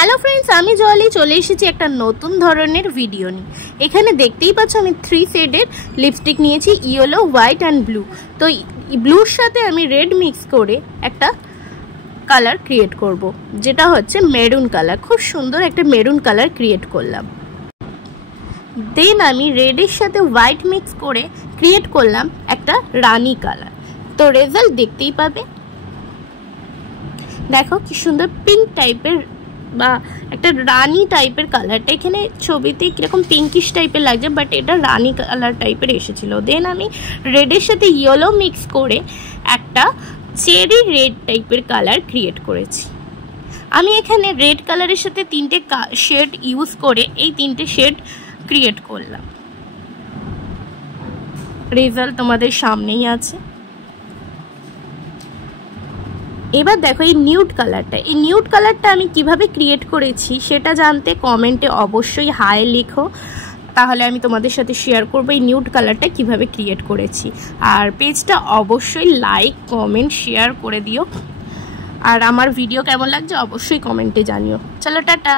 Hello friends, আমি জলি চলে এসেছি একটা নতুন ধরনের ভিডিও নিয়ে। এখানে দেখতেই পাচ্ছ আমি 3 শেডের লিপস্টিক নিয়েছি, ইয়েলো, হোয়াইট অ্যান্ড ব্লু। তো ব্লুর সাথে আমি রেড মিক্স করে একটা কালার ক্রিয়েট করব, যেটা হচ্ছে মেরুন কালার। খুব সুন্দর একটা মেরুন কালার ক্রিয়েট করলাম। দেন আমি রেডের সাথে হোয়াইট মিক্স করে ক্রিয়েট করলাম একটা রানী কালার। তো রেজাল্ট দেখতেই পাবে। দেখো কি সুন্দর পিঙ্ক টাইপের বা একটা রানী টাইপের কালারটা। এখানে ছবিতে কিরকম পিঙ্কিশ টাইপের লাগছে, বাট এটা রানী কালার টাইপের এসেছিল। দেন আমি রেডের সাথে ইয়েলো মিক্স করে একটা চেরি রেড টাইপের কালার ক্রিয়েট করেছি। আমি এখানে রেড কালারের সাথে 3টে শেড ইউজ করে এই 3টে শেড ক্রিয়েট করলাম। রেজাল্ট তোমাদের সামনেই আছে। এবার দেখো এই নিউড কালারটা আমি কিভাবে ক্রিয়েট করেছি সেটা জানতে কমেন্টে অবশ্যই হাই লিখো, তাহলে আমি তোমাদের সাথে শেয়ার করবো এই নিউড কালারটা কিভাবে ক্রিয়েট করেছি। আর পেজটা অবশ্যই লাইক, কমেন্ট, শেয়ার করে দিও। আর আমার ভিডিও কেমন লাগছে অবশ্যই কমেন্টে জানিও। চলো টাটা।